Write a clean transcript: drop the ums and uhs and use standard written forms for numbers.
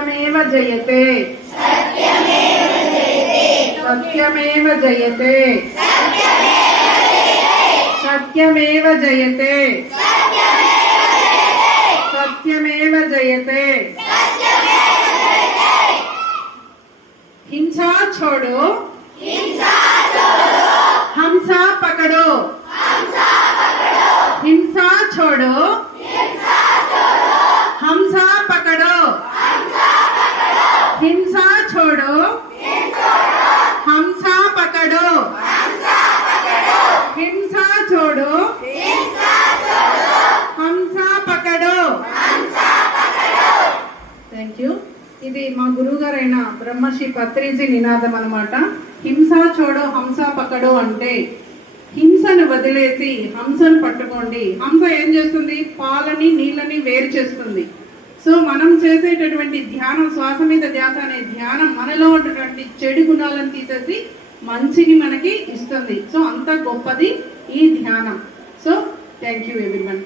సత్యమేవ జయతే సత్యమేవ జయతే సత్యమేవ జయతే సత్యమేవ జయతే हिंसा छोड़ो हमसा पकड़ो हिंसा छोड़ो हमसा पकड़ो हिंसा छोड़ो हमसा पकड़ो हिंसा छोड़ो हमसा पकड़ो थैंक यू ఇది మా గురువు గారైన బ్రహ్మశ్రీ పత్రిజీ నినాదం అన్నమాట. హింసా చోడో హంస పకడో అంటే హింసను వదిలేసి హంసను పట్టుకోండి. హంస ఏం చేస్తుంది? పాలని నీళ్ళని వేరు చేస్తుంది. సో మనం చేసేటటువంటి ధ్యానం, శ్వాస మీద ధ్యాస అనే ధ్యానం మనలో ఉన్నటువంటి చెడు గుణాలను తీసేసి మంచిని మనకి ఇస్తుంది. సో అంత గొప్పది ఈ ధ్యానం. So thank you everyone.